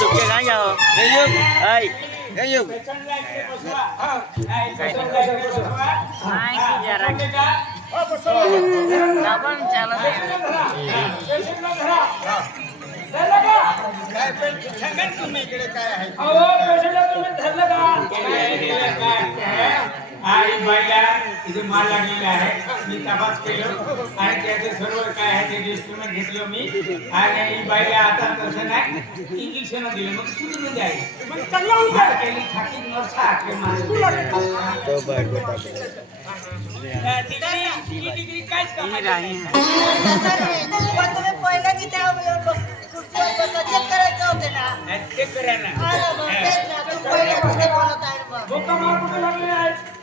tụi kia gái nhau Nghe Dương Ê Nghe Dương Ai kia già rạc आई भैया इथे माल लागलेला आहे मी तपास केलो आणि त्याचे सर्व काय आहे ते इंस्ट्रुमेंट घेतलं मी आणि ही बाई आता तसं तो नाही इंजेक्शन दिले मग सुरू जाईल चेक करायचं होते ना चेक करायला बोलत आहे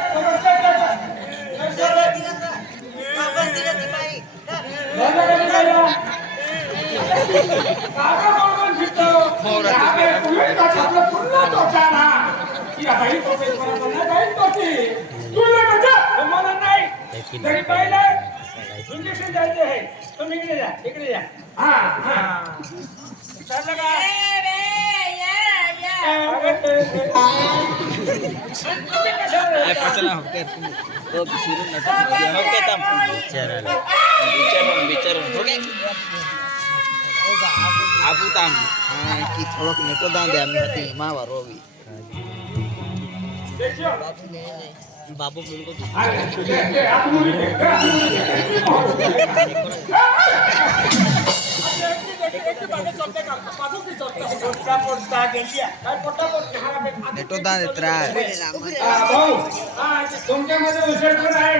काका बाबा जितो मोरा के पुए का छात्र सुनना तो जाना कि भाई तो पे बना बना नहीं पकी तू ले बचा मन नहीं लेकिन तेरी पहले सुनने से जाते है तो निकल जा निकल जा हां हां सर लगा ए रे या या चला हम कहते हैं तो किसी ने नटा दिया हम कहते हैं हम चेहरा ले बीचे हम बीचे हम okay Aku Tam. kita kini kau dah diam hati mawar Robi. Babu mungkin. NATO दान इतना है अब तुम क्या मजे उसे तो आए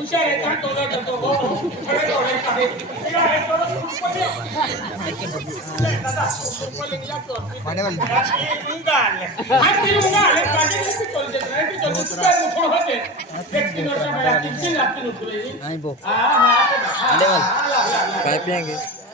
उसे इतना तो ले तो बो थोड़े थोड़े कहे इतना है तो रुको ले माने वाले लूंगा ले आज भी लूंगा ले आज भी लूंगा चल जाता है भी चल जाता है मुखर हो जाए व्यक्ति नोट में आया किसी लाख की नोट लेगी नहीं बो हाँ हाँ माने वाले कहाँ पियेंगे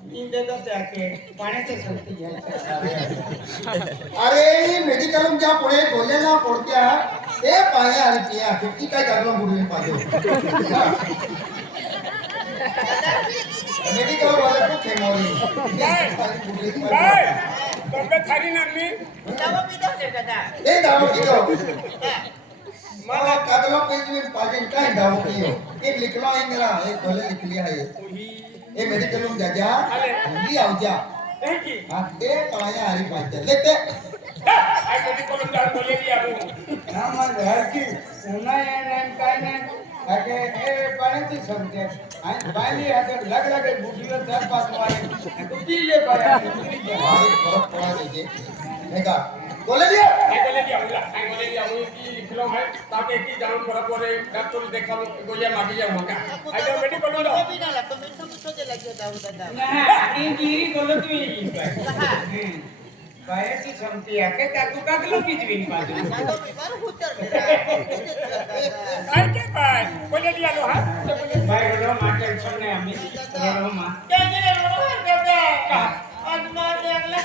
अरे मेडिकल क्या पुणे बोले ना पुड़ क्या ये पाए आ रही है फिफ्टी का चार लोग बोले पा दो मेडिकल वाले को खेमो तब थारी नानी दवा पी दो ये दवा पी दो माला कादला पेज में पाजे का दवा पियो ये लिखवा इंदिरा ये भले लिख लिया है वही ए मेरे के लोग जा जा ली आओ जा हां ए पाया हरी पाते लेते आई कभी कोनो चार तो ले लिया वो नाम मान घर की सुना है नाम काय नाम अगे ए पाने की समझे आई पाली है अगर लग लगे बुढ़ी का दर पास मारे तो की ले पाया बुढ़ी के मारे पर पड़ा दे देगा बोले लिया ডাক্তারে বলে যে আমি কি খেলাম ভাই তাকে কি জানুন করার পরে ডাক্তার দেখালো বলে মাটি যাব না আই ডোন্ট মেডি বলুন না তুমি তো বুঝছো যে লাগে দাও দাদা না আপনি কি ইরি বলো তুমি কি ভাই কি শান্তি আকে তাকু কাগলো পিজবি না পাজু আর হুতার ভাই কে ভাই বলে দিয়া লো হ্যাঁ ভাই বলো মা টেনশন নেই আমি রোমা কে কে রোমা দাদা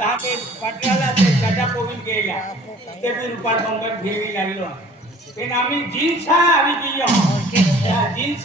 पटियाला गे ते गेला ते लागलो आम्ही